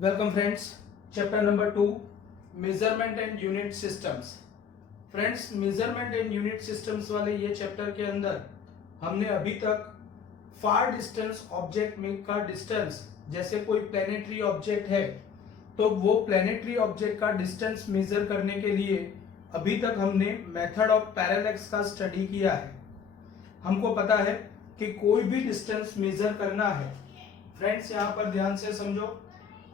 Welcome friends, chapter number 2 measurement and unit systems. Friends, measurement and unit systems वाले ये chapter के अंदर हमने अभी तक फार डिस्टेंस ऑब्जेक्ट में का डिस्टेंस, जैसे कोई प्लैनेटरी ऑब्जेक्ट है तो वो प्लैनेटरी ऑब्जेक्ट का डिस्टेंस मेजर करने के लिए अभी तक हमने मेथड ऑफ पैरेलैक्स का स्टडी किया है। हमको पता है कि कोई भी डिस्टेंस मेजर करना है। फ्रेंड्स, यहाँ पर ध्यान से समझो,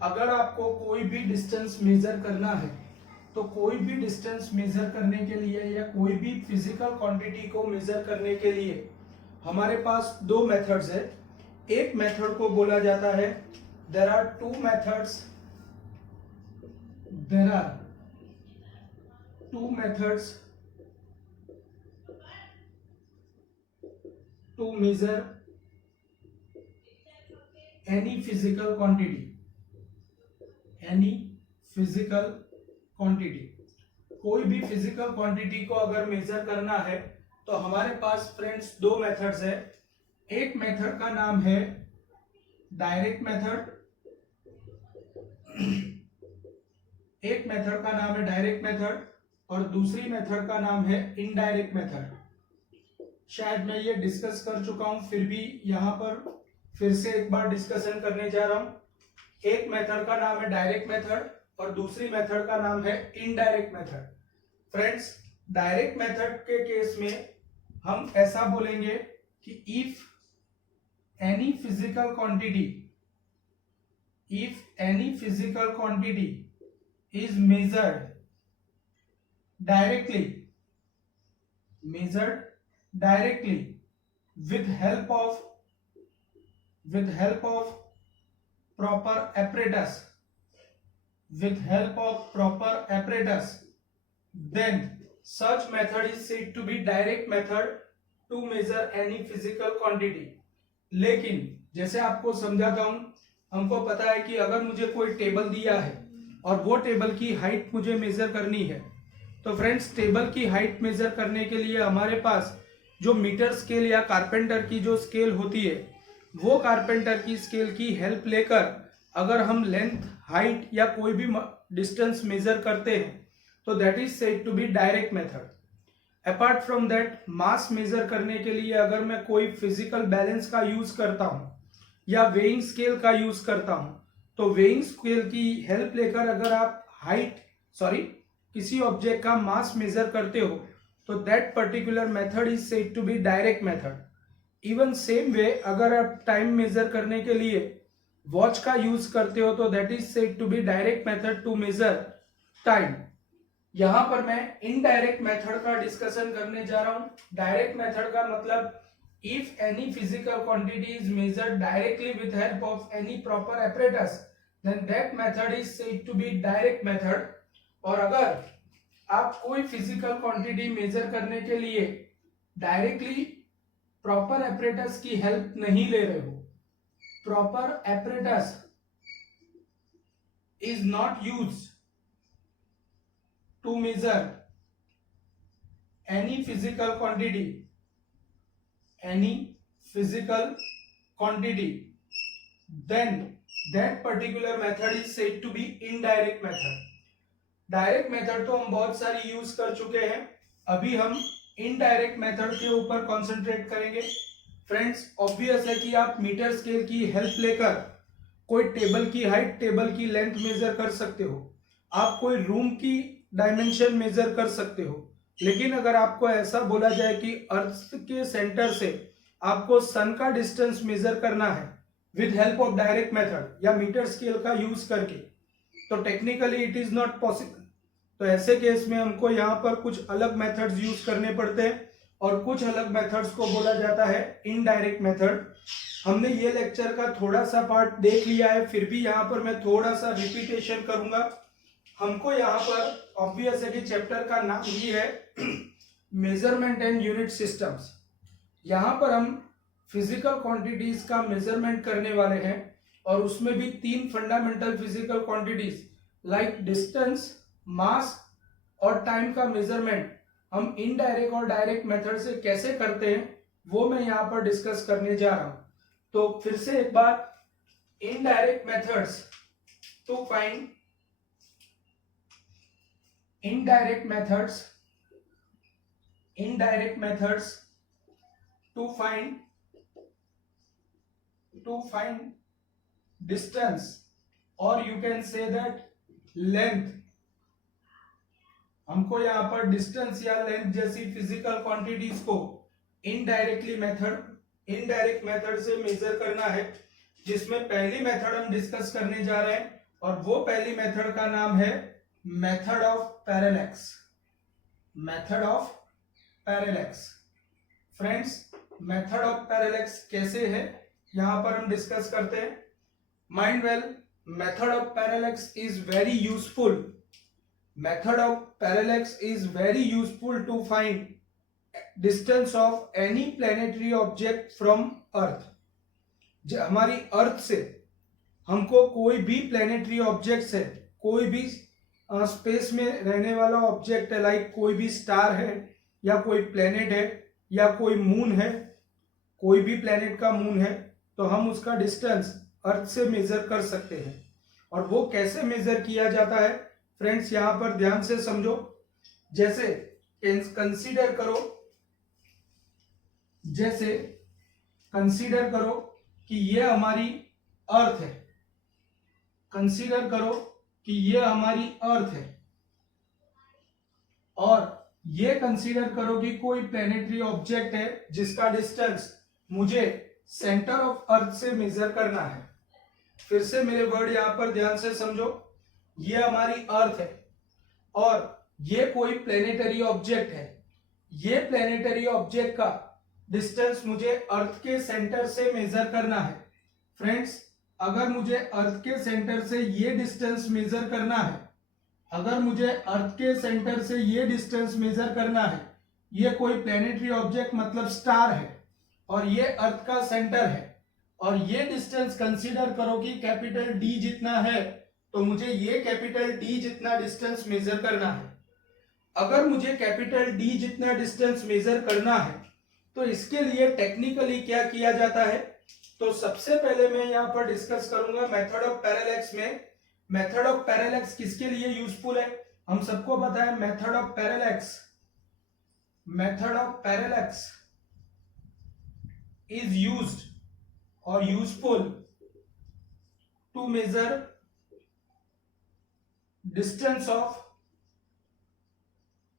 अगर आपको कोई भी डिस्टेंस मेजर करना है तो कोई भी डिस्टेंस मेजर करने के लिए या कोई भी फिजिकल क्वांटिटी को मेजर करने के लिए हमारे पास दो मेथड्स है। एक मेथड को बोला जाता है, there are two methods to measure any physical quantity. कोई भी फिजिकल क्वांटिटी को अगर मेजर करना है तो हमारे पास फ्रेंड्स दो मेथड्स है। एक मेथड का नाम है डायरेक्ट मेथड, और दूसरी मेथड का नाम है इनडायरेक्ट मेथड। शायद मैं ये डिस्कस कर चुका हूं, फिर भी यहां पर फिर से एक बार डिस्कशन करने जा रहा हूं। एक मेथड का नाम है डायरेक्ट मेथड और दूसरी मेथड का नाम है indirect method. Friends, direct method के केस में हम ऐसा बोलेंगे कि if any physical quantity is measured directly with help of proper apparatus, then such method is said to be direct method to measure any physical quantity। लेकिन जैसे आपको समझाता हूं, हमको पता है कि अगर मुझे कोई टेबल दिया है और वो टेबल की हाइट मुझे मेजर करनी है, तो फ्रेंड्स टेबल की हाइट मेजर करने के लिए हमारे पास जो मीटर स्केल या कारपेंटर की जो स्केल होती है, वो कारपेंटर की स्केल की हेल्प लेकर अगर हम लेंथ, हाइट या कोई भी डिस्टेंस मेजर करते हैं तो that is said to be direct method. Apart from that, mass measure करने के लिए अगर मैं कोई फिजिकल बैलेंस का यूज करता हूं या वेइंग स्केल का यूज करता हूं, तो वेइंग स्केल की हेल्प लेकर अगर आप किसी ऑब्जेक्ट का मास मेजर करते हो तो that particular method is said to be direct method. Even same way, अगर आप टाइम मेजर करने के लिए वॉच का यूज करते हो तो that is said to be direct method to measure time. यहां पर मैं इनडायरेक्ट मेथड का डिस्कशन करने जा रहा हूं। डायरेक्ट मेथड का मतलब, if any physical quantity is measured directly with help of any proper apparatus, then that method is said to be direct method। और अगर आप कोई फिजिकल क्वांटिटी मेजर करने के लिए डायरेक्टली प्रॉपर apparatus की हेल्प नहीं ले रहे हो, proper apparatus is not used to measure any physical quantity, then that particular method is said to be indirect method। Direct method तो हम बहुत सारी यूज कर चुके हैं, अभी हम इनडायरेक्ट मेथड के ऊपर कंसंट्रेट करेंगे। फ्रेंड्स, ऑब्वियस है कि आप मीटर स्केल की हेल्प लेकर कोई टेबल की हाइट, टेबल की लेंथ मेजर कर सकते हो, आप कोई रूम की डायमेंशन मेजर कर सकते हो। लेकिन अगर आपको ऐसा बोला जाए कि अर्थ के सेंटर से आपको सन का डिस्टेंस मेजर करना है with help of direct method या मीटर स्केल का यूज करके, तो technically it is not possible. तो ऐसे केस में हमको यहाँ पर कुछ अलग मेथड्स यूज करने पड़ते हैं और कुछ अलग मेथड्स को बोला जाता है इनडायरेक्ट मेथड। हमने ये लेक्चर का थोड़ा सा पार्ट देख लिया है, फिर भी यहाँ पर मैं थोड़ा सा रिपीटेशन करूंगा। हमको यहाँ पर ऑब्वियस है कि चैप्टर का नाम ही है मेजरमेंट एंड यूनिट सिस्टम्स। यहाँ पर हम फिजिकल क्वांटिटीज का मेजरमेंट करने वाले हैं और उसमें भी तीन fundamental physical quantities like distance, mass और टाइम का मेजरमेंट हम इनडायरेक्ट और डायरेक्ट मेथड से कैसे करते हैं वो मैं यहाँ पर डिस्कस करने जा रहा हूं। तो फिर से एक बार, indirect methods to find indirect methods to find distance, or you can say that length. हमको यहाँ पर डिस्टेंस या लेंथ जैसी फिजिकल क्वांटिटीज को इनडायरेक्ट मेथड से मेजर करना है, जिसमें पहली मेथड हम डिस्कस करने जा रहे हैं, और वो पहली मेथड का नाम है method of parallax. Friends, method of parallax कैसे है यहां पर हम डिस्कस करते हैं। Mind well, method of parallax is very useful to find distance of any planetary object from Earth। हमारी अर्थ से हमको कोई भी प्लेनेटरी ऑब्जेक्ट है, कोई भी स्पेस में रहने वाला ऑब्जेक्ट है, लाइक कोई भी स्टार है या कोई प्लेनेट है या कोई मून है, कोई भी प्लेनेट का मून है, तो हम उसका डिस्टेंस अर्थ से मेजर कर सकते हैं। और वो कैसे मेजर किया जाता है फ्रेंड्स, यहां पर ध्यान से समझो। जैसे कंसीडर करो कि ये हमारी अर्थ है, और ये कंसीडर करो कि कोई प्लेनेटरी ऑब्जेक्ट है जिसका डिस्टेंस मुझे सेंटर ऑफ अर्थ से मेजर करना है। फिर से मेरे वर्ड यहां पर ध्यान से समझो। ये हमारी अर्थ है और ये कोई प्लेनेटरी ऑब्जेक्ट है। ये प्लेनेटरी ऑब्जेक्ट का डिस्टेंस मुझे अर्थ के सेंटर से मेजर करना है। फ्रेंड्स, अगर मुझे अर्थ के सेंटर से ये डिस्टेंस मेजर करना है, ये कोई प्लेनेटरी ऑब्जेक्ट मतलब स्टार है और ये अर्थ का सेंटर है, और ये डिस्टेंस कंसीडर करो कि कैपिटल डी जितना है, तो मुझे ये कैपिटल डी जितना डिस्टेंस मेजर करना है। अगर मुझे कैपिटल डी जितना डिस्टेंस मेजर करना है तो इसके लिए टेक्निकली क्या किया जाता है, तो सबसे पहले मैं यहां पर डिस्कस करूंगा मेथड ऑफ पैरेलैक्स में। मेथड ऑफ पैरेलैक्स किसके लिए यूजफुल है, हम सबको पता है। Method of parallax is used और useful to measure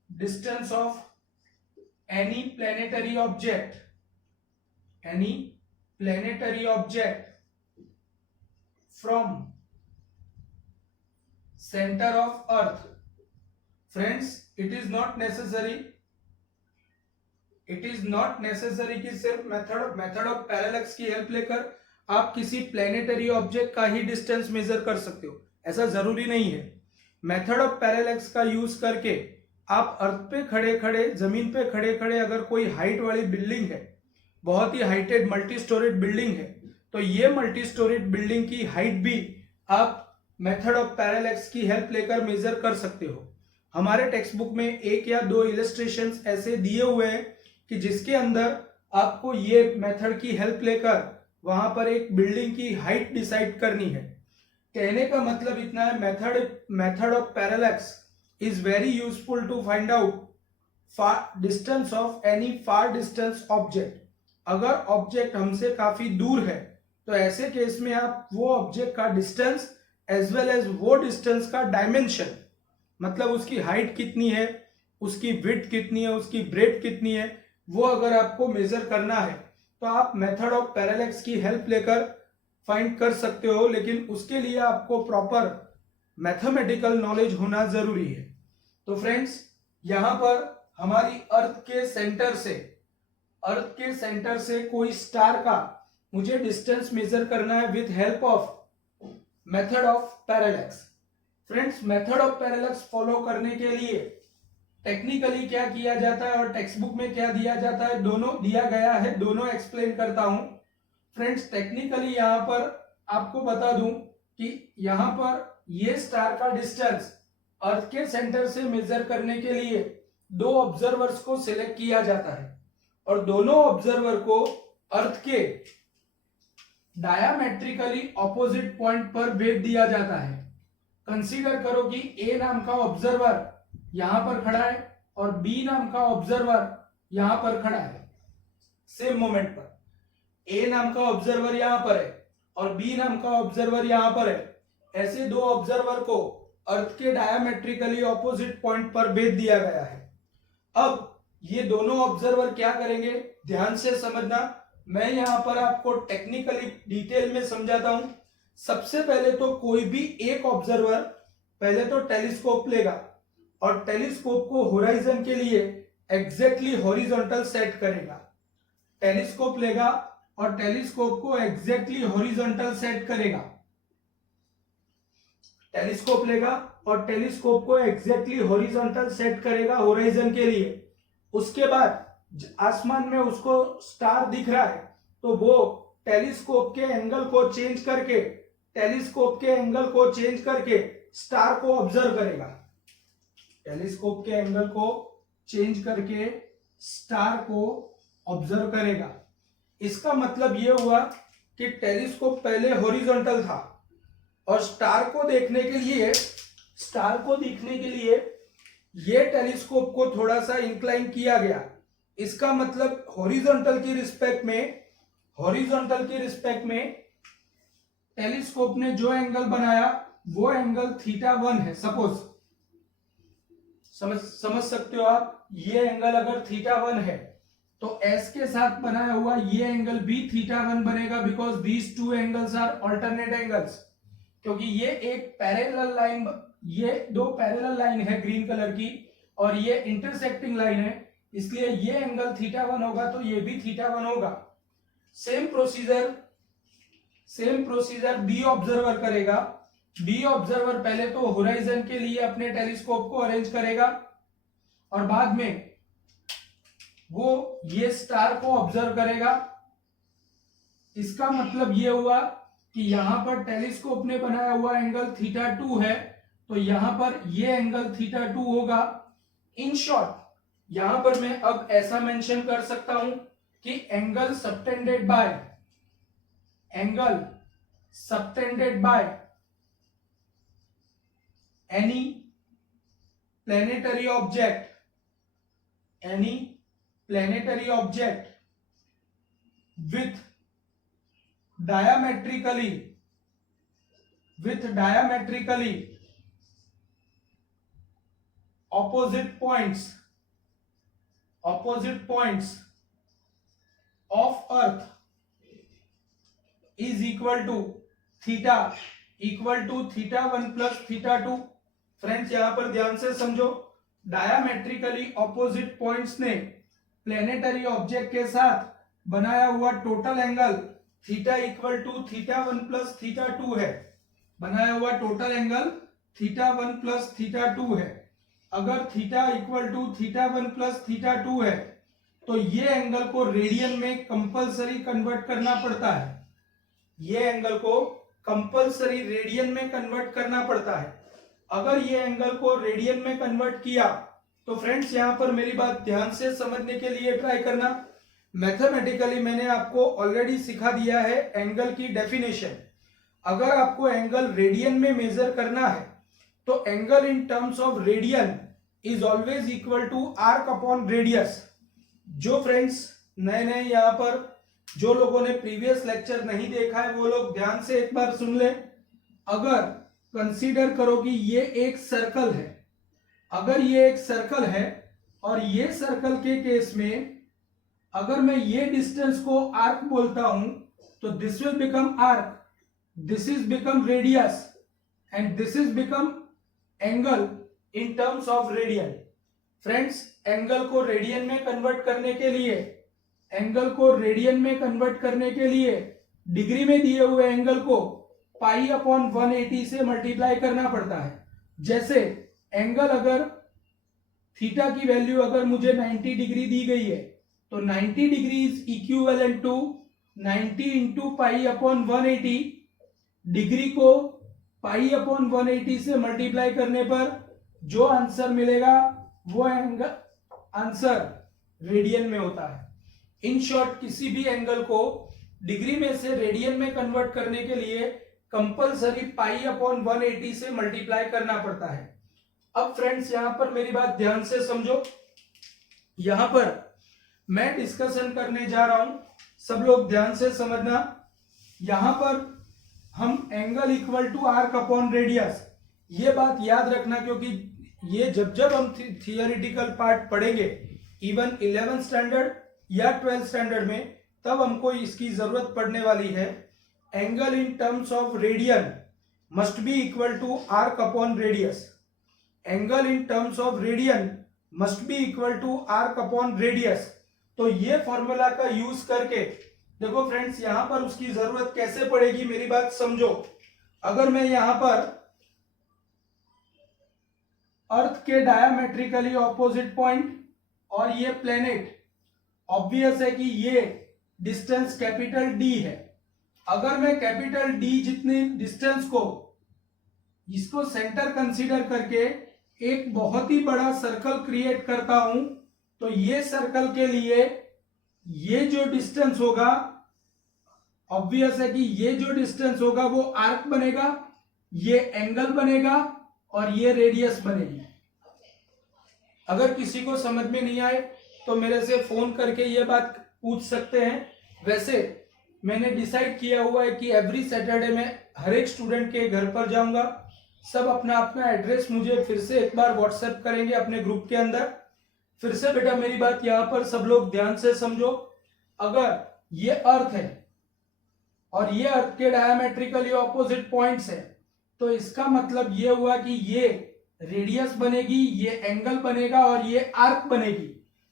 distance of any planetary object from center of Earth। Friends, it is not necessary कि सिर्फ मेथड ऑफ पैरेलैक्स की हेल्प लेकर आप किसी प्लेनेटरी ऑब्जेक्ट का ही डिस्टेंस मेजर कर सकते हो, ऐसा जरूरी नहीं है। मेथड ऑफ पैरेलैक्स का यूज करके आप अर्थ पे खड़े जमीन पे खड़े अगर कोई हाइट वाली बिल्डिंग है, बहुत ही हाइटेड मल्टी स्टोरेड बिल्डिंग है, तो ये मल्टी स्टोरेड बिल्डिंग की हाइट भी आप मेथड ऑफ पैरेलैक्स की हेल्प लेकर मेजर कर सकते हो। हमारे टेक्स्ट बुक में एक या दो इलस्ट्रेशंस ऐसे दिए हुए हैं कि जिसके अंदर आपको ये मेथड की हेल्प लेकर वहां पर एक बिल्डिंग की हाइट डिसाइड करनी है। कहने का मतलब इतना है, method of parallax is very useful to find out distance of any far distance object. अगर ऑब्जेक्ट हमसे काफी दूर है तो ऐसे केस में आप वो ऑब्जेक्ट का डिस्टेंस एज वेल एज वो डिस्टेंस का डायमेंशन, मतलब उसकी हाइट कितनी है, उसकी विड्थ कितनी है, उसकी ब्रेड्थ कितनी है, वो अगर आपको मेजर करना है तो आप मेथड ऑफ पैरेलैक्स की हेल्प लेकर फाइंड कर सकते हो। लेकिन उसके लिए आपको प्रॉपर मैथमेटिकल नॉलेज होना जरूरी है। तो फ्रेंड्स, यहां पर हमारी अर्थ के सेंटर से कोई स्टार का मुझे डिस्टेंस मेजर करना है with help of method of parallax. Friends, method of parallax follow करने के लिए टेक्निकली क्या किया जाता है और टेक्स्ट बुक में क्या दिया जाता है, दोनों दिया गया है, दोनों एक्सप्लेन करता हूं। फ्रेंड्स, टेक्निकली यहां पर आपको बता दूं कि यहां पर ये स्टार का डिस्टेंस अर्थ के सेंटर से मेजर करने के लिए दो ऑब्जर्वर्स को सिलेक्ट किया जाता है और दोनों ऑब्जर्वर को अर्थ के डायमेट्रिकली ऑपोजिट पॉइंट पर भेज दिया जाता है। कंसीडर करो कि ए नाम का ऑब्जर्वर यहां पर खड़ा है और बी नाम का ऑब्जर्वर यहां पर खड़ा है सेम मोमेंट पर। ए नाम का ऑब्जर्वर यहां पर है और बी नाम का ऑब्जर्वर यहां पर है। ऐसे दो ऑब्जर्वर को अर्थ के डायमेट्रिकली ऑपोजिट पॉइंट पर भेज दिया गया है। अब ये दोनों ऑब्जर्वर क्या करेंगे, ध्यान से समझना। मैं यहां पर आपको टेक्निकली डिटेल में समझाता हूं। सबसे पहले तो कोई भी एक ऑब्जर्वर पहले तो टेलीस्कोप लेगा और टेलीस्कोप को होराइजन के लिए एग्जैक्टली हॉरिजॉन्टल सेट करेगा। टेलीस्कोप लेगा और टेलीस्कोप को एग्जैक्टली हॉरिजॉन्टल सेट करेगा। टेलीस्कोप लेगा और टेलीस्कोप को एग्जैक्टली हॉरिजॉन्टल सेट करेगा होराइजन के लिए। उसके बाद आसमान में उसको स्टार दिख रहा है तो वो टेलीस्कोप के एंगल को चेंज करके स्टार को ऑब्जर्व करेगा। टेलीस्कोप के एंगल को चेंज करके स्टार को ऑब्जर्व करेगा। इसका मतलब यह हुआ कि टेलीस्कोप पहले हॉरिजॉन्टल था और स्टार को देखने के लिए ये टेलीस्कोप को थोड़ा सा इंक्लाइन किया गया। इसका मतलब हॉरिजॉन्टल की रिस्पेक्ट में टेलीस्कोप ने जो एंगल बनाया वो एंगल θ1 है। सपोज समझ सकते हो आप, ये एंगल अगर θ1 है तो S के साथ बनाया हुआ ये एंगल भी θ1 बनेगा, because these two angles are alternate angles. क्योंकि ये एक पैरेलल लाइन, ये दो पैरेलल लाइन है ग्रीन कलर की और ये इंटरसेक्टिंग लाइन है, इसलिए ये एंगल θ1 होगा तो ये भी θ1 होगा। सेम प्रोसीजर बी ऑब्जर्वर करेगा। बी ऑब्जर्वर पहले तो होराइजन के लिए अपने टेलीस्कोप को अरेंज करेगा और बाद में वो ये स्टार को ऑब्जर्व करेगा। इसका मतलब ये हुआ कि यहां पर टेलीस्कोप ने बनाया हुआ एंगल θ2 है तो यहां पर ये एंगल θ2 होगा। इन शॉर्ट यहां पर मैं अब ऐसा मेंशन कर सकता हूं कि angle subtended by any planetary object with diametrically opposite points of earth is equal to θ1 plus θ2। Friends यहां पर ध्यान से समझो, डायमेट्रिकली ऑपोजिट पॉइंट्स ने प्लेनेटरी ऑब्जेक्ट के साथ बनाया हुआ total angle θ equal to θ1 plus θ2 है। बनाया हुआ टोटल एंगल θ1 प्लस θ2 है। अगर θ इक्वल टू θ1 प्लस θ2 है तो ये एंगल को रेडियन में कंपलसरी कन्वर्ट करना पड़ता है। ये एंगल को कंपलसरी रेडियन में कन्वर्ट करना पड़ता है। अगर ये एंगल को रेडियन में कन्वर्ट किया तो फ्रेंड्स यहां पर मेरी बात ध्यान से समझने के लिए ट्राई करना। मैथमेटिकली मैंने आपको ऑलरेडी सिखा दिया है एंगल की डेफिनेशन। अगर आपको एंगल रेडियन में मेजर करना है तो angle in terms of radian is always equal to arc upon radius. जो फ्रेंड्स नए यहां पर जो लोगों ने प्रीवियस लेक्चर नहीं देखा है वो लोग ध्यान से एक बार सुन ले। अगर कंसीडर करो कि ये एक सर्कल है, अगर ये एक सर्कल है और ये सर्कल के केस में अगर मैं ये डिस्टेंस को आर्क बोलता हूं तो this will become arc, this is become radius and this is become angle in terms of radian. Friends angle को रेडियन में कन्वर्ट करने के लिए डिग्री में दिए हुए एंगल को पाई अपॉन 180 से मल्टीप्लाई करना पड़ता है। जैसे एंगल अगर थीटा की वैल्यू अगर मुझे 90 डिग्री दी गई है तो 90 degree is equivalent to 90 into pi upon 180। Degree को पाई अपॉन 180 से मल्टीप्लाई करने पर जो आंसर मिलेगा वो एंगल आंसर रेडियन में होता है। इन शॉर्ट किसी भी एंगल को डिग्री में से रेडियन में कन्वर्ट करने के लिए कंपलसरी पाई अपॉन 180 से मल्टीप्लाई करना पड़ता है। अब फ्रेंड्स यहां पर मेरी बात ध्यान से समझो, यहां पर मैं डिस्कशन करने जा रहा हूं, सब लोग ध्यान से समझना। यहां पर हम angle equal to arc upon radius, ये बात याद रखना, क्योंकि ये जब हम थियोरिटिकल पार्ट पढ़ेंगे इवन 11th स्टैंडर्ड या 12th स्टैंडर्ड में, तब हमको इसकी जरूरत पड़ने वाली है। Angle in terms of radian must be equal to arc upon radius. Angle in terms of radian must be equal to arc upon radius. तो ये फॉर्मूला का यूज करके देखो फ्रेंड्स, यहां पर उसकी जरूरत कैसे पड़ेगी, मेरी बात समझो। अगर मैं यहां पर अर्थ के डायमेट्रिकली ऑपोजिट पॉइंट और ये प्लेनेट, ऑब्वियस है कि ये डिस्टेंस कैपिटल डी है। अगर मैं कैपिटल डी जितने डिस्टेंस को, इसको सेंटर कंसीडर करके एक बहुत ही बड़ा सर्कल क्रिएट करता हूं, तो ये सर्कल के लिए ये जो डिस्टेंस होगा, ऑब्वियस है कि ये जो डिस्टेंस होगा वो आर्क बनेगा, ये एंगल बनेगा और ये रेडियस बनेगी। अगर किसी को समझ में नहीं आए तो मेरे से फोन करके ये बात पूछ सकते हैं। वैसे मैंने डिसाइड किया हुआ है कि एवरी सैटरडे में हर एक स्टूडेंट के घर पर जाऊंगा, सब अपना अपना एड्रेस मुझे फिर से एक बार व्हाट्सएप करेंगे अपने ग्रुप के अंदर। फिर से बेटा मेरी बात यहां पर सब लोग ध्यान से समझो। अगर ये अर्थ है और ये अर्थ के डायमेट्रिकली ऑपोजिट पॉइंट्स है, तो इसका मतलब ये हुआ कि ये रेडियस बनेगी, ये एंगल बनेगा और ये आर्क बनेगी।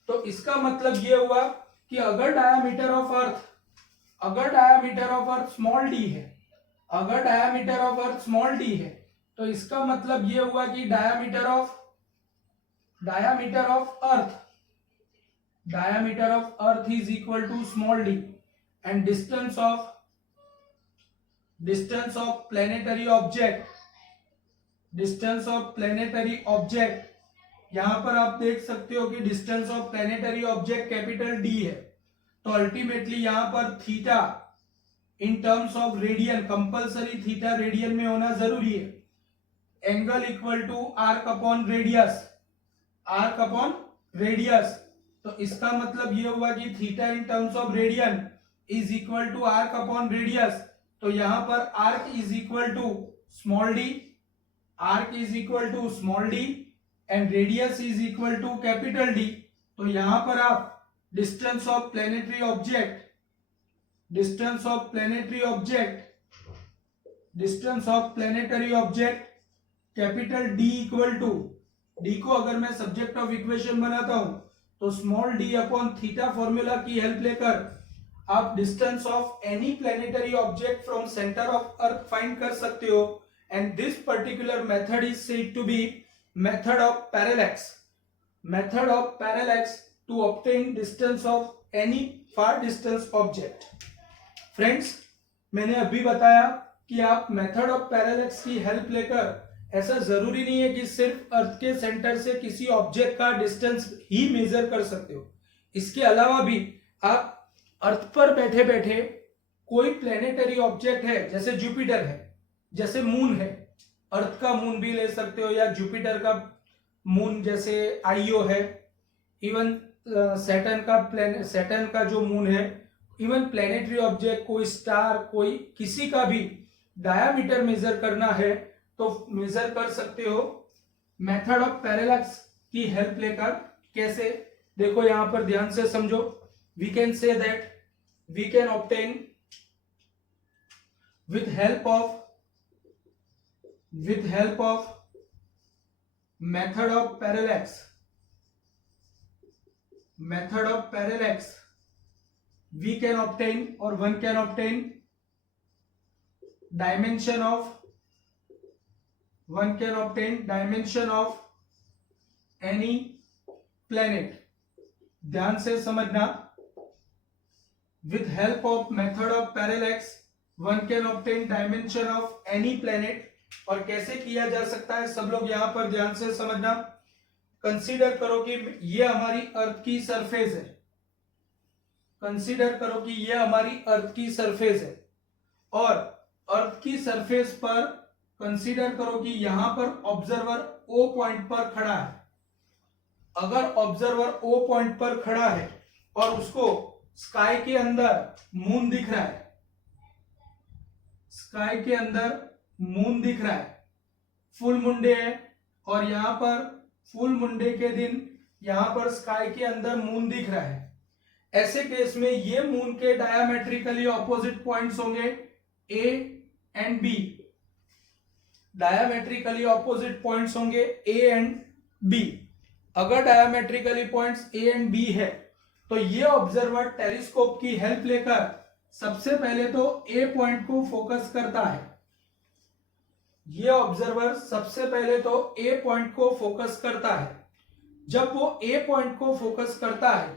तो इसका मतलब ये हुआ कि अगर diameter of earth small D है, अगर diameter of earth small D है, तो इसका मतलब ये हुआ कि diameter of earth is equal to small D and distance of planetary object, यहां पर आप देख सकते हो कि distance of planetary object capital D है। तो अल्टीमेटली यहां पर theta in terms of radian, compulsory theta radian में होना जरूरी है। Angle equal to arc upon radius, तो इसका मतलब ये हुआ कि theta in terms of radian is equal to arc upon radius. तो यहां पर arc is equal to small D and radius is equal to capital D. तो यहां पर आप distance of planetary object capital D equal to, D को अगर मैं सब्जेक्ट ऑफ इक्वेशन बनाता हूं तो small D upon theta formula की हेल्प लेकर आप distance of any planetary object from centre of earth find कर सकते हो। And this particular method is said to be method of parallax to obtain distance of any far distance object. Friends, मैंने अभी बताया कि आप मेथड ऑफ पैरेलैक्स की help लेकर, ऐसा जरूरी नहीं है कि सिर्फ अर्थ के सेंटर से किसी ऑब्जेक्ट का डिस्टेंस ही मेजर कर सकते हो। इसके अलावा भी आप अर्थ पर बैठे बैठे कोई प्लेनेटरी ऑब्जेक्ट है, जैसे जुपिटर है, जैसे मून है, अर्थ का मून भी ले सकते हो, या जुपिटर का मून जैसे आईओ है, इवन सैटर्न का जो मून है, इवन प्लेनेटरी ऑब्जेक्ट, कोई स्टार, कोई किसी का भी डायामीटर मेजर करना है तो मेजर कर सकते हो मेथड ऑफ पैरेलैक्स की हेल्प लेकर। कैसे, देखो यहां पर ध्यान से समझो। We can say that we can obtain with help of method of parallax we can obtain, or one can obtain dimension of any planet। ध्यान से समझना, with help of method of parallax one can obtain dimension of any planet। और कैसे किया जा सकता है, सब लोग यहां पर ध्यान से समझना। कंसीडर करो कि ये हमारी अर्थ की सरफेस है, और अर्थ की सरफेस पर कंसीडर करो कि यहां पर ऑब्जर्वर ओ पॉइंट पर खड़ा है। अगर ऑब्जर्वर ओ पॉइंट पर खड़ा है और उसको स्काई के अंदर मून दिख रहा है, स्काई के अंदर मून दिख रहा है, फुल मुंडे है, और यहां पर फुल मुंडे के दिन यहां पर स्काई के अंदर मून दिख रहा है। ऐसे केस में ये मून के डायमेट्रिकली ऑपोजिट पॉइंट्स होंगे A and B. Diametrically opposite points होंगे ए एंड बी। अगर diametrically points A and B है तो ये ऑब्जर्वर टेलीस्कोप की हेल्प लेकर सबसे पहले तो ए पॉइंट को फोकस करता है। ये ऑब्जर्वर सबसे पहले तो ए पॉइंट को फोकस करता है। जब वो ए पॉइंट को फोकस करता है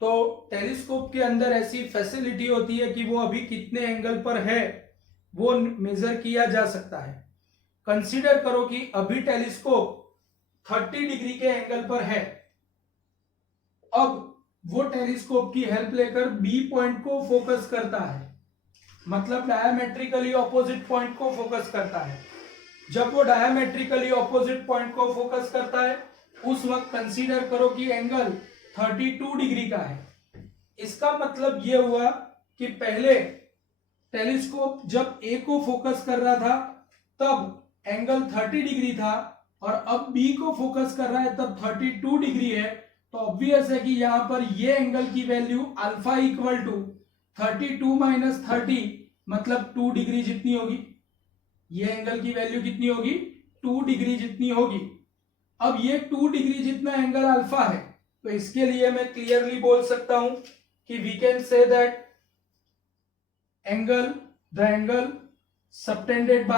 तो टेलीस्कोप के अंदर ऐसी फैसिलिटी होती है कि वो अभी कितने एंगल पर है वो मेजर किया जा सकता है। कंसीडर करो कि अभी टेलीस्कोप 30 डिग्री के एंगल पर है। अब वो टेलीस्कोप की हेल्प लेकर बी पॉइंट को फोकस करता है, मतलब डायमेट्रिकली ऑपोजिट पॉइंट को फोकस करता है। जब वो डायमेट्रिकली ऑपोजिट पॉइंट को फोकस करता है उस वक्त कंसीडर करो कि एंगल 32 डिग्री का है। इसका मतलब ये हुआ कि पहले टेलीस्कोप जब ए को फोकस कर रहा था तब एंगल 30 डिग्री था, और अब बी को फोकस कर रहा है तब 32 डिग्री है। तो ऑब्वियस है कि यहां पर ये एंगल की value alpha equal to 32 minus 30 मतलब 2 डिग्री जितनी होगी। ये एंगल की वैल्यू कितनी होगी? 2 डिग्री जितनी होगी। अब ये 2 डिग्री जितना एंगल अल्फा है तो इसके लिए मैं क्लियरली बोल सकता हूं कि we can say that the angle subtended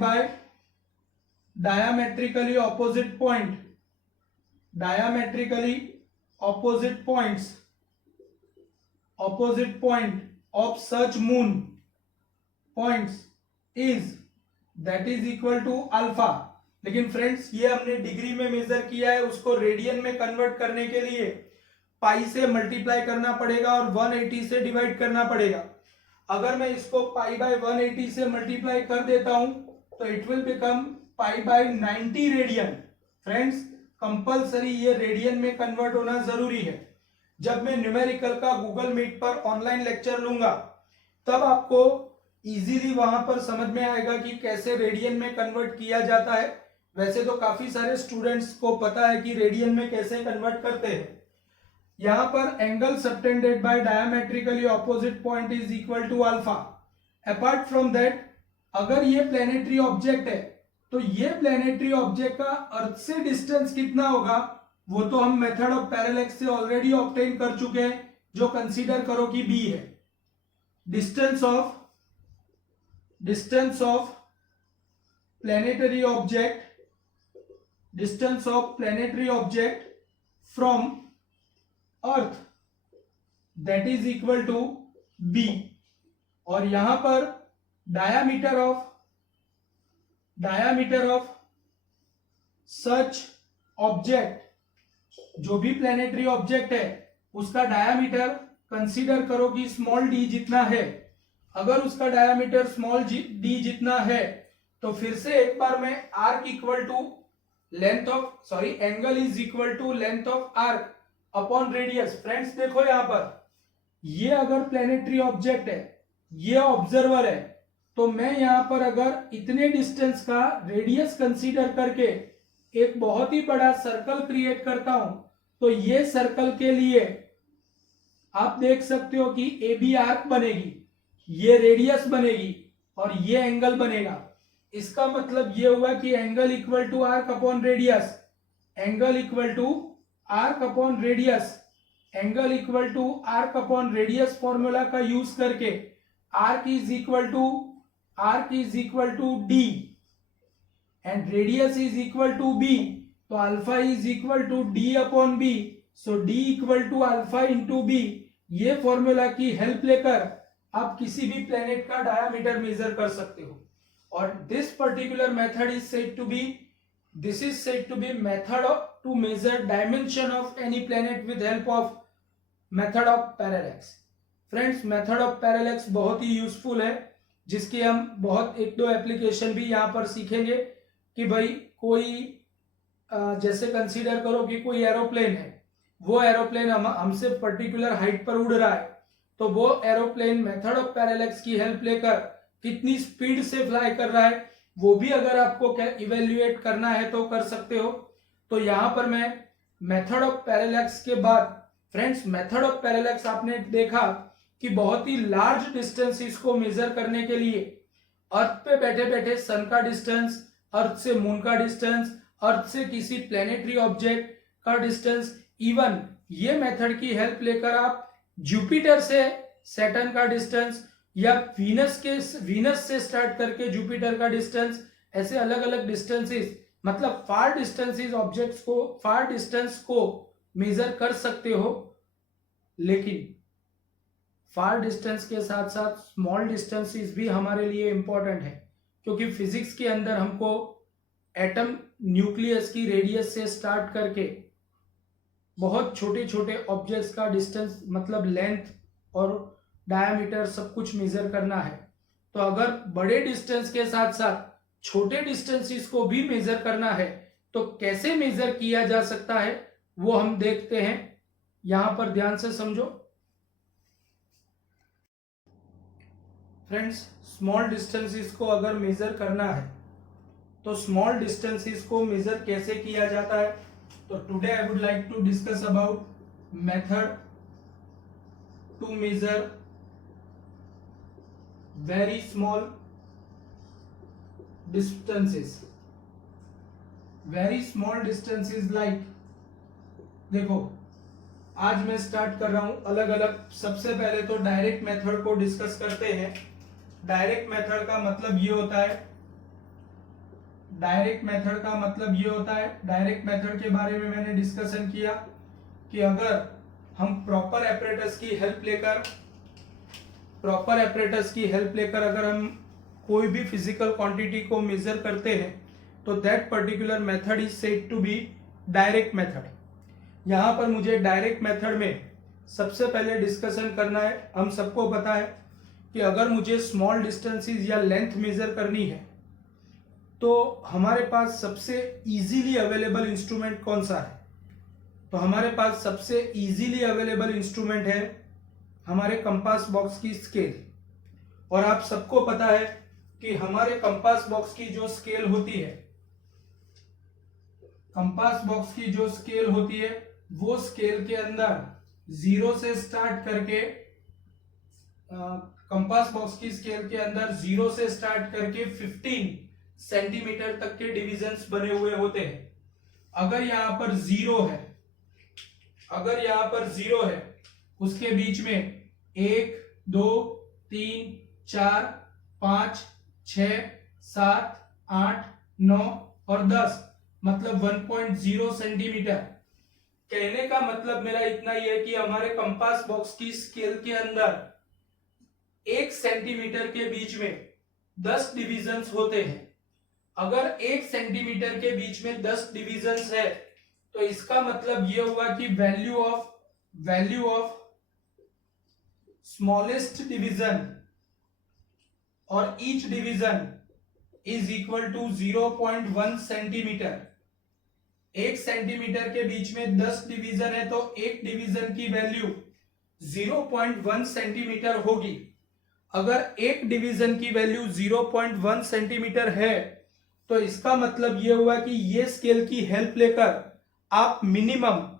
by diametrically opposite point of such moon points that is equal to alpha। लेकिन फ्रेंड्स ये हमने डिग्री में मेजर किया है, उसको रेडियन में कन्वर्ट करने के लिए पाई से मल्टीप्लाई करना पड़ेगा और 180 से डिवाइड करना पड़ेगा। अगर मैं इसको पाई बाय 180 से मल्टीप्लाई कर देता हूं तो it will become pi by 90 radian. Friends compulsory ये रेडियन में कन्वर्ट होना जरूरी है। जब मैं न्यूमेरिकल का गूगल मीट पर ऑनलाइन लेक्चर लूंगा तब आपको इजीली वहां पर समझ में आएगा कि कैसे रेडियन में कन्वर्ट किया जाता है। वैसे तो काफी सारे स्टूडेंट्स को पता है कि रेडियन में कैसे कन्वर्ट करते हैं। यहां पर angle subtended by diametrically opposite point is equal to alpha. Apart from that अगर ये प्लेनेटरी ऑब्जेक्ट है तो ये प्लेनेटरी ऑब्जेक्ट का अर्थ से डिस्टेंस कितना होगा वो तो हम मेथड ऑफ पैरेलैक्स से ऑलरेडी ऑब्टेन कर चुके हैं, जो कंसीडर करो कि बी है। Distance of planetary object from earth that is equal to B. और यहां पर डायामीटर ऑफ सच ऑब्जेक्ट, जो भी प्लेनेटरी ऑब्जेक्ट है उसका डायामीटर कंसीडर करो कि स्मॉल डी जितना है। अगर उसका डायामीटर स्मॉल डी जितना है तो फिर से एक बार मैं arc equal to angle is equal to length of arc upon radius. Friends देखो यहां पर ये अगर प्लेनेटरी ऑब्जेक्ट है, ये ऑब्जर्वर है, तो मैं यहां पर अगर इतने डिस्टेंस का रेडियस कंसीडर करके एक बहुत ही बड़ा सर्कल क्रिएट करता हूं तो ये सर्कल के लिए आप देख सकते हो कि ए बी आर्क बनेगी, ये रेडियस बनेगी और ये एंगल बनेगा। इसका मतलब ये हुआ कि angle equal to arc upon radius, angle equal to arc upon radius formula का यूज करके arc is equal to D and radius is equal to B, तो alpha is equal to D upon B, so D equal to alpha into B. ये formula की help लेकर आप किसी भी planet का डायामीटर मेजर कर सकते हो। और this particular method is said to be method to measure dimension of any planet with help of method of parallax. Friends method of parallax बहुत ही यूजफुल है, जिसकी हम बहुत एक दो एप्लीकेशन भी यहाँ पर सीखेंगे कि भाई कोई जैसे कंसीडर करो कि कोई एरोप्लेन है, वो एरोप्लेन हमसे पर्टिकुलर हाइट पर उड़ रहा है, तो वो एरोप्लेन मेथड ऑफ पैरेलैक्स की हेल्प लेकर कितनी स्पीड से फ्लाई कर रहा है वो भी अगर आपको इवेल्युएट करना है तो कर सकते हो। तो यहाँ पर मैं मेथड ऑफ पैरेलैक्स के बाद, फ्रेंड्स मेथड ऑफ पैरेलैक्स आपने देखा कि बहुत ही लार्ज डिस्टेंसेस को मेजर करने के लिए अर्थ पे बैठे बैठे सन का डिस्टेंस, अर्थ से मून का डिस्टेंस, अर्थ से किसी प्लेनेटरी ऑब्जेक्ट का डिस्टेंस, इवन ये मेथड की हेल्प लेकर आप जुपिटर से सैटर्न का डिस्टेंस या वीनस से स्टार्ट करके जुपिटर का डिस्टेंस, ऐसे अलग अलग डिस्टेंसेस, मतलब फार डिस्टेंसेस ऑब्जेक्ट्स को, फार डिस्टेंस को मेजर कर सकते हो। लेकिन फार डिस्टेंस के साथ साथ स्मॉल डिस्टेंसेस भी हमारे लिए इंपॉर्टेंट है, क्योंकि फिजिक्स के अंदर हमको एटम न्यूक्लियस की रेडियस से स्टार्ट करके बहुत छोटे छोटे ऑब्जेक्ट्स का डिस्टेंस, मतलब लेंथ और डायमीटर सब कुछ मेजर करना है। तो अगर बड़े डिस्टेंस के साथ साथ छोटे डिस्टेंसेस को भी मेजर करना है तो कैसे मेजर किया जा सकता है वो हम देखते हैं। यहां पर ध्यान से समझो फ्रेंड्स, स्मॉल डिस्टेंसेस को अगर मेजर करना है तो स्मॉल डिस्टेंसेस को मेजर कैसे किया जाता है। तो today I would like to discuss about method to measure very small distances. Very small distances like, देखो आज मैं स्टार्ट कर रहा हूं अलग अलग। सबसे पहले तो डायरेक्ट मेथड को डिस्कस करते हैं। डायरेक्ट मेथड का मतलब ये होता है, डायरेक्ट मेथड का मतलब ये होता है, डायरेक्ट मेथड के बारे में मैंने डिस्कशन किया कि अगर हम प्रॉपर एपरेटस की हेल्प लेकर अगर हम कोई भी फिजिकल क्वांटिटी को मेजर करते हैं तो that particular method is said to be direct method. यहां पर मुझे डायरेक्ट मेथड में सबसे पहले डिस्कशन करना है, हम सबको पता है कि अगर मुझे स्मॉल डिस्टेंसेस या लेंथ मेजर करनी है तो हमारे पास सबसे इजीली अवेलेबल इंस्ट्रूमेंट कौन सा है। तो हमारे पास सबसे इजीली अवेलेबल इंस्ट्रूमेंट है हमारे कंपास बॉक्स की स्केल। और आप सबको पता है कि हमारे कंपास बॉक्स की जो स्केल होती है, कंपास बॉक्स की जो स्केल होती है वो स्केल के अंदर जीरो से स्टार्ट करके, कंपास बॉक्स की स्केल के अंदर जीरो से स्टार्ट करके 15 सेंटीमीटर तक के डिविजन्स बने हुए होते हैं। अगर यहां पर जीरो है, उसके बीच में 1 2 3 4 5 6 7 8 9 और 10, मतलब 1.0 सेंटीमीटर। कहने का मतलब मेरा इतना ही है कि हमारे कंपास बॉक्स की स्केल के अंदर 1 सेंटीमीटर के बीच में 10 डिविजन्स होते हैं। अगर 1 सेंटीमीटर के बीच में 10 डिविजन्स है तो इसका मतलब यह हुआ कि वैल्यू ऑफ स्मॉलेस्ट डिवीजन और each division is equal to 0.1 centimetre. 1 centimetre के बीच में 10 डिवीजन है तो एक डिवीजन की वैल्यू 0.1 सेंटीमीटर होगी। अगर एक डिवीजन की वैल्यू 0.1 सेंटीमीटर है तो इसका मतलब यह हुआ कि ये स्केल की हेल्प लेकर आप मिनिमम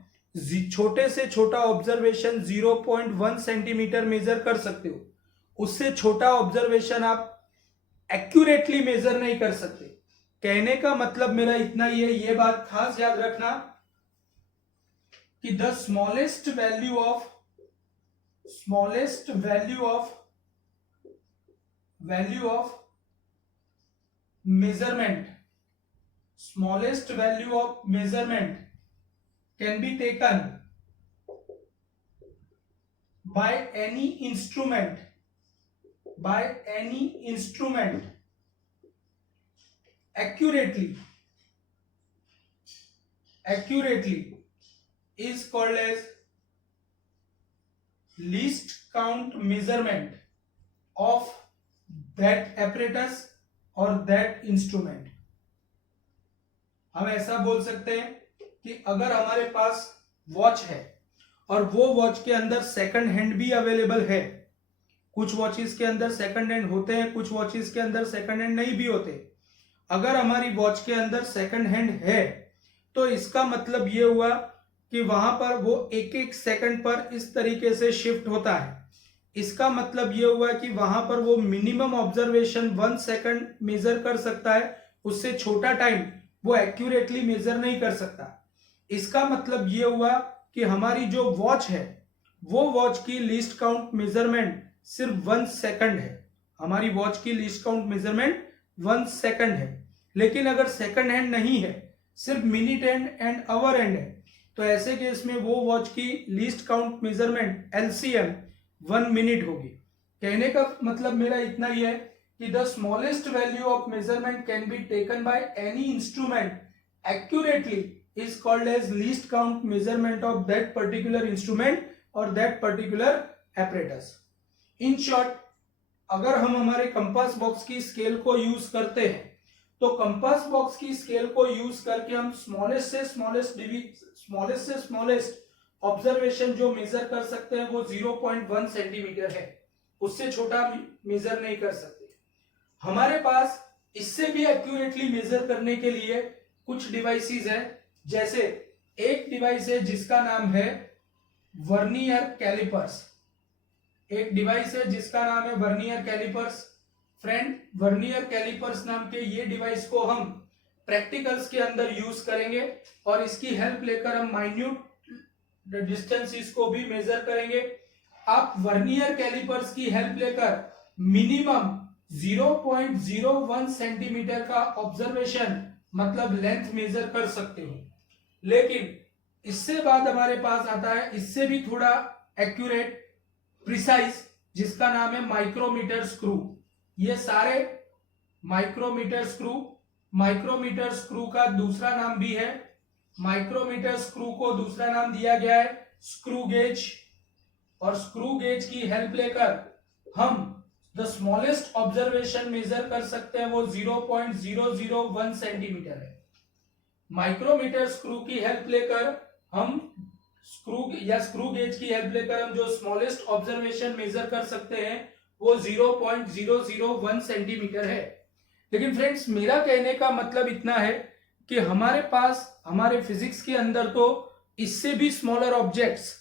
छोटे से छोटा ऑब्जर्वेशन 0.1 सेंटीमीटर मेजर कर सकते हो। उससे छोटा ऑब्जर्वेशन आप एक्यूरेटली मेजर नहीं कर सकते। कहने का मतलब मेरा इतना ही है, ये बात खास याद रखना कि the smallest value of measurement can be taken by any instrument accurately is called as least count measurement of that apparatus और दैट इंस्ट्रूमेंट। हम ऐसा बोल सकते हैं कि अगर हमारे पास वॉच है और वो वॉच के अंदर सेकंड हैंड भी अवेलेबल है, कुछ वॉचेस के अंदर सेकंड हैंड होते हैं, कुछ वॉचेस के अंदर सेकंड हैंड नहीं भी होते। अगर हमारी वॉच के अंदर सेकंड हैंड है तो इसका मतलब ये हुआ कि वहां पर वो एक एक सेकंड पर इस तरीके से शिफ्ट होता है। इसका मतलब ये हुआ कि वहां पर वो मिनिमम ऑब्जर्वेशन 1 सेकंड मेजर कर सकता है, उससे छोटा टाइम वो एक्यूरेटली मेजर नहीं कर सकता। इसका मतलब ये हुआ कि हमारी जो वॉच है वो वॉच की लीस्ट काउंट मेजरमेंट सिर्फ 1 सेकंड है। हमारी वॉच की लीस्ट काउंट मेजरमेंट 1 सेकंड है। लेकिन अगर सेकंड हैंड नहीं है, सिर्फ मिनट एंड आवर हैंड है, तो ऐसे केस में वो वॉच की least count measurement LCM 1 minute होगी। कहने का मतलब मेरा इतना ही है कि the smallest value of measurement can be taken by any instrument accurately is called as least count measurement of that particular instrument or that particular apparatus. In short, अगर हम हमारे कंपास बॉक्स की स्केल को use करते हैं तो compass box की scale को यूज करके हम स्मॉलेस्ट से स्मॉलेस्ट ऑब्जर्वेशन जो मेजर कर सकते हैं वो 0.1 सेंटीमीटर है, उससे छोटा मेजर नहीं कर सकते। हमारे पास इससे भी एक्यूरेटली मेजर करने के लिए कुछ डिवाइसेस है, जैसे एक डिवाइस है जिसका नाम है वर्नियर कैलिपर्स। एक डिवाइस है जिसका नाम है vernier callipers. Friend, vernier callipers नाम के ये डिवाइस को हम प्रैक्टिकल्स के अंदर यूज करेंगे और इसकी हेल्प लेकर हम माइन्यूट डिस्टेंसेस को भी मेजर करेंगे। आप वर्नियर कैलिपर्स की हेल्प लेकर मिनिमम 0.01 सेंटीमीटर का ऑब्जर्वेशन मतलब लेंथ मेजर कर सकते हो। लेकिन इससे बाद हमारे पास आता है इससे भी थोड़ा एक्यूरेट, प्रिसाइज, जिसका नाम है माइक्रोमीटर स्क्रू। ये सारे माइक्रोमीटर स्क्रू का दूसरा नाम भी है। माइक्रोमीटर स्क्रू को दूसरा नाम दिया गया है स्क्रू गेज, और स्क्रू गेज की हेल्प लेकर हम द स्मॉलेस्ट ऑब्जर्वेशन मेजर कर सकते हैं, वो 0.001 सेंटीमीटर है। माइक्रोमीटर स्क्रू की हेल्प लेकर हम स्क्रू गेज की हेल्प लेकर हम जो स्मॉलेस्ट ऑब्जर्वेशन मेजर कर सकते हैं वो 0.001 सेंटीमीटर है। लेकिन फ्रेंड्स, मेरा कहने का मतलब इतना है कि हमारे पास हमारे फिजिक्स के अंदर तो इससे भी स्मॉलर ऑब्जेक्ट्स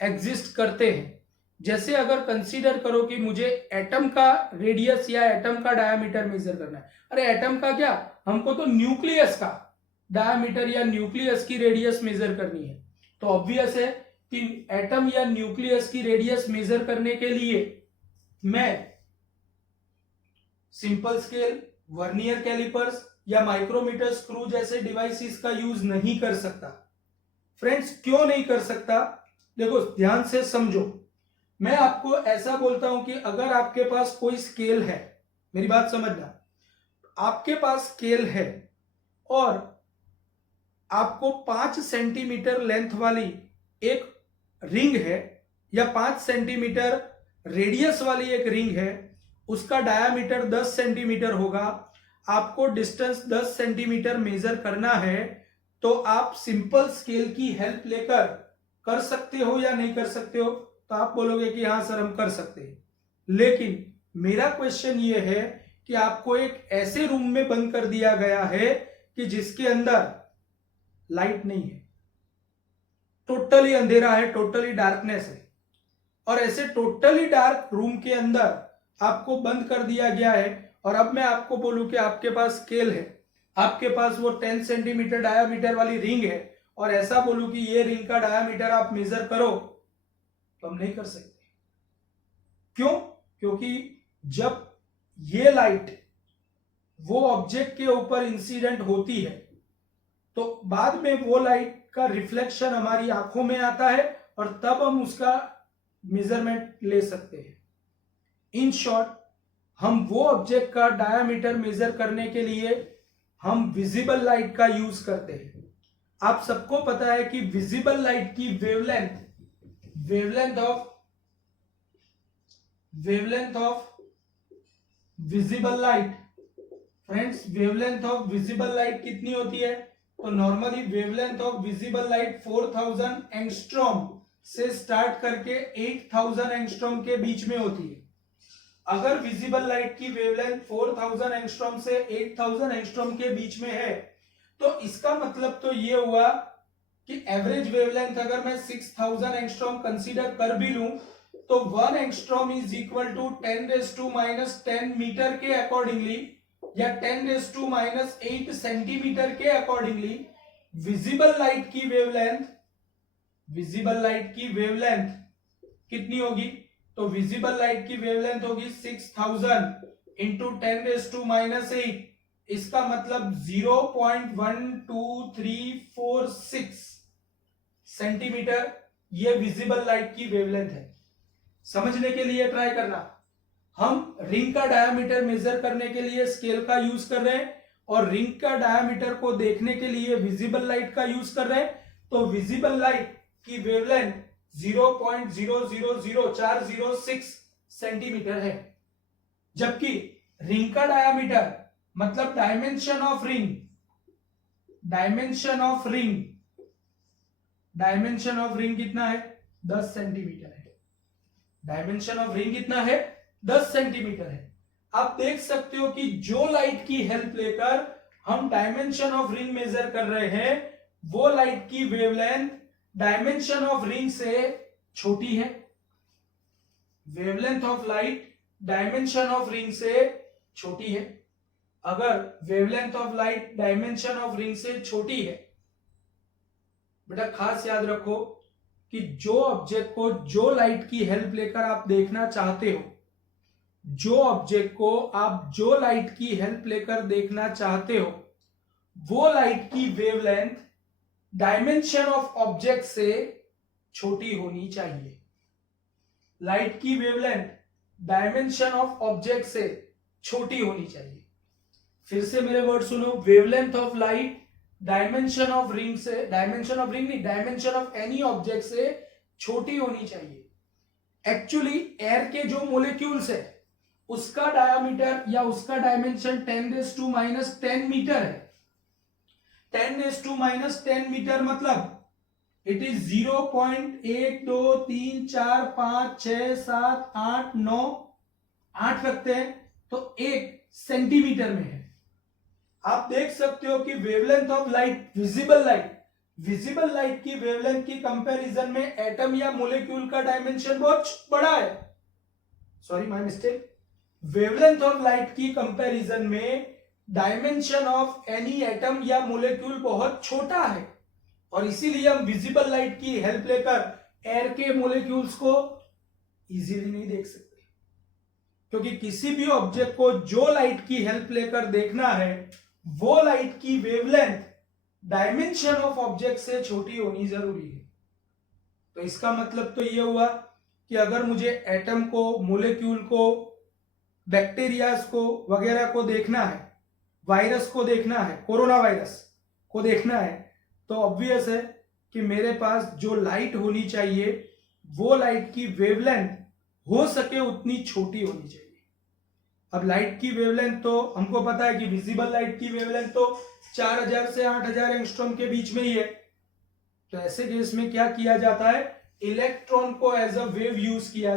एग्जिस्ट करते हैं। जैसे अगर कंसीडर करो कि मुझे एटम का रेडियस या एटम का डायमीटर मेजर करना है। अरे एटम का क्या, हमको तो न्यूक्लियस का डायमीटर या न्यूक्लियस की रेडियस मेजर करनी है। तो ऑब्वियस है कि एटम या न्यूक्लियस की रेडियस मेजर करने के लिए मैं सिंपल स्केल, वर्नियर कैलिपर्स या माइक्रोमीटर स्क्रू जैसे डिवाइसेस का यूज नहीं कर सकता। फ्रेंड्स, क्यों नहीं कर सकता? देखो, ध्यान से समझो। मैं आपको ऐसा बोलता हूं कि अगर आपके पास कोई स्केल है, मेरी बात समझना, आपके पास स्केल है और आपको 5 सेंटीमीटर लेंथ वाली एक रिंग है या 5 सेंटीमीटर रेडियस वाली एक रिंग है, उसका डायामीटर 10 सेंटीमीटर होगा, आपको डिस्टेंस 10 सेंटीमीटर मेजर करना है, तो आप सिंपल स्केल की हेल्प लेकर कर सकते हो या नहीं कर सकते हो? तो आप बोलोगे कि हाँ सर, हम कर सकते हैं। लेकिन मेरा क्वेश्चन ये है कि आपको एक ऐसे रूम में बंद कर दिया गया है कि जिसके अंदर लाइट नहीं है, टोटली अंधेरा है, टोटली डार्कनेस है, और ऐसे टोटली डार्क रूम के अंदर आपको बंद कर दिया गया है। और अब मैं आपको बोलूं कि आपके पास स्केल है, आपके पास वो 10 सेंटीमीटर डायामीटर वाली रिंग है, और ऐसा बोलूं कि ये रिंग का डायामीटर आप मेजर करो, तो हम नहीं कर सकते। क्यों? क्योंकि जब ये लाइट वो ऑब्जेक्ट के ऊपर इंसिडेंट होती है तो बाद में वो लाइट का रिफ्लेक्शन हमारी आंखों में आता है और तब हम उसका मेजरमेंट ले सकते हैं। इन शॉर्ट, हम वो ऑब्जेक्ट का डायामीटर मेजर करने के लिए हम विजिबल लाइट का यूज करते हैं। आप सबको पता है कि विजिबल लाइट की wavelength of wavelength of visible light. Friends, wavelength of visible light कितनी होती है? तो normally wavelength of visible light 4000 angstrom से स्टार्ट करके 8000 एंगस्ट्रॉम के बीच में होती है। अगर विजिबल लाइट की वेवलेंथ 4000 एंगस्ट्रॉम से 8000 एंगस्ट्रॉम के बीच में है, तो इसका मतलब तो ये हुआ कि एवरेज वेवलेंथ अगर मैं 6000 एंगस्ट्रॉम कंसीडर कर भी लूं, तो 1 angstrom is equal to 10⁻⁻10 metre के अकॉर्डिंगली, या 10⁻⁻8 सेंटीमीटर के अकॉर्डिंगली विजिबल लाइट की वेवलेंथ कितनी होगी? तो विजिबल लाइट की वेवलेंथ होगी 6000 इंटू 10⁻⁸। इसका मतलब 0.12346 सेंटीमीटर ये विजिबल लाइट की वेवलेंथ है। समझने के लिए ट्राई करना, हम रिंग का डायामीटर मेजर करने के लिए स्केल का यूज कर रहे हैं और रिंग का डायामीटर को देखने के लिए विजिबल लाइट का यूज कर रहे हैं। तो विजिबल लाइट की वेवलेंथ 0.000406 सेंटीमीटर है, जबकि रिंग का डायामीटर मतलब डायमेंशन ऑफ रिंग कितना है? 10 सेंटीमीटर है। डायमेंशन ऑफ रिंग कितना है? 10 सेंटीमीटर है। आप देख सकते हो कि जो लाइट की हेल्प लेकर हम डायमेंशन ऑफ रिंग मेजर कर रहे हैं, वो लाइट की वेवलेंथ डायमेंशन ऑफ रिंग से छोटी है। Wavelength of light dimension of ring से छोटी है। अगर wavelength of light dimension of ring से छोटी है, बेटा खास याद रखो कि जो ऑब्जेक्ट को जो लाइट की हेल्प लेकर आप देखना चाहते हो, वो लाइट की वेवलेंथ डायमेंशन ऑफ ऑब्जेक्ट से छोटी होनी चाहिए। लाइट की वेवलेंथ डायमेंशन ऑफ ऑब्जेक्ट से छोटी होनी चाहिए। फिर से मेरे वर्ड सुनो, wavelength of light dimension of any object से छोटी होनी चाहिए। एक्चुअली एयर के जो मोलिक्यूल्स है उसका डायमीटर या उसका डायमेंशन 10⁻10 मीटर है। 10⁻10 मीटर मतलब इट इज 0.123456789 8 रखते हैं तो 1 सेंटीमीटर में है। आप देख सकते हो कि wavelength of light, visible light की वेवलेंथ की कंपैरिजन में एटम या मॉलिक्यूल का डायमेंशन बहुत बड़ा है। Sorry, my mistake. Wavelength of light की कंपैरिजन में डायमेंशन ऑफ एनी एटम या मॉलिक्यूल बहुत छोटा है, और इसीलिए हम विजिबल लाइट की हेल्प लेकर एयर के मॉलिक्यूल्स को इजीली नहीं देख सकते, क्योंकि किसी भी ऑब्जेक्ट को जो लाइट की हेल्प लेकर देखना है, वो लाइट की वेवलेंथ डायमेंशन ऑफ ऑब्जेक्ट से छोटी होनी जरूरी है। तो इसका मतलब तो यह हुआ कि अगर मुझे एटम को, मॉलिक्यूल को, बैक्टीरियाज को वगैरह को देखना है, वायरस को देखना है, कोरोना वायरस को देखना है, तो ऑब्वियस है कि मेरे पास जो लाइट होनी चाहिए वो लाइट की वेवलेंथ हो सके उतनी छोटी होनी चाहिए। अब लाइट की वेवलेंथ तो हमको पता है कि विजिबल लाइट की वेवलेंथ तो 4000 से 8000 एंगस्ट्रॉम के बीच में ही है। तो ऐसे केस में क्या किया जाता है? इलेक्ट्रॉन को एज अ वेव यूज किया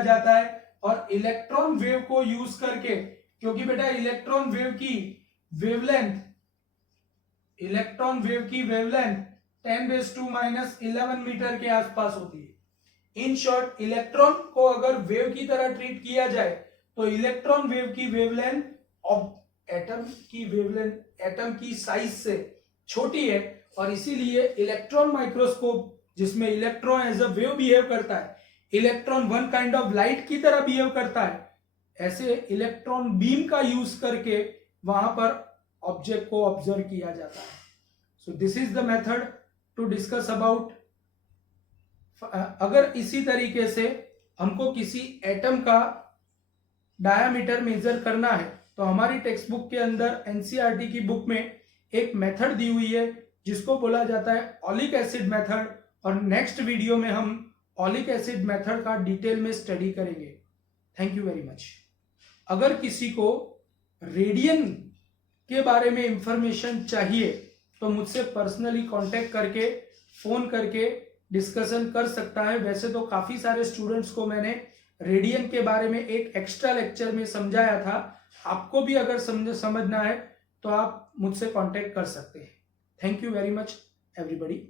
जाता है। और इलेक्ट्रॉन वेव को यूज करके, क्योंकि बेटा इलेक्ट्रॉन वेव की वेवलेंथ 10⁻11 मीटर के आसपास होती है। इन शॉर्ट, इलेक्ट्रॉन को अगर वेव की तरह ट्रीट किया जाए तो इलेक्ट्रॉन वेव की वेवलेंथ एटम की साइज से छोटी है, और इसीलिए इलेक्ट्रॉन माइक्रोस्कोप, जिसमें electron as a wave behave करता है, electron one kind of light की तरह बिहेव करता है, ऐसे इलेक्ट्रॉन बीम का यूज करके वहां पर ऑब्जेक्ट को ऑब्जर्व किया जाता है। So this is the method to discuss about. अगर इसी तरीके से हमको किसी एटम का डायामीटर मेजर करना है, तो हमारी टेक्स्ट बुक के अंदर एनसीईआरटी की बुक में एक मेथड दी हुई है जिसको बोला जाता है ऑलिक एसिड मेथड, और नेक्स्ट वीडियो में हम ओलिक एसिड मेथड का डिटेल में स्टडी करेंगे। Thank you very much. अगर किसी को रेडियन के बारे में इंफॉर्मेशन चाहिए तो मुझसे पर्सनली कांटेक्ट करके फोन करके डिस्कशन कर सकता है। वैसे तो काफी सारे स्टूडेंट्स को मैंने रेडियन के बारे में एक एक्स्ट्रा लेक्चर में समझाया था। आपको भी अगर समझना है तो आप मुझसे कांटेक्ट कर सकते हैं। Thank you very much everybody.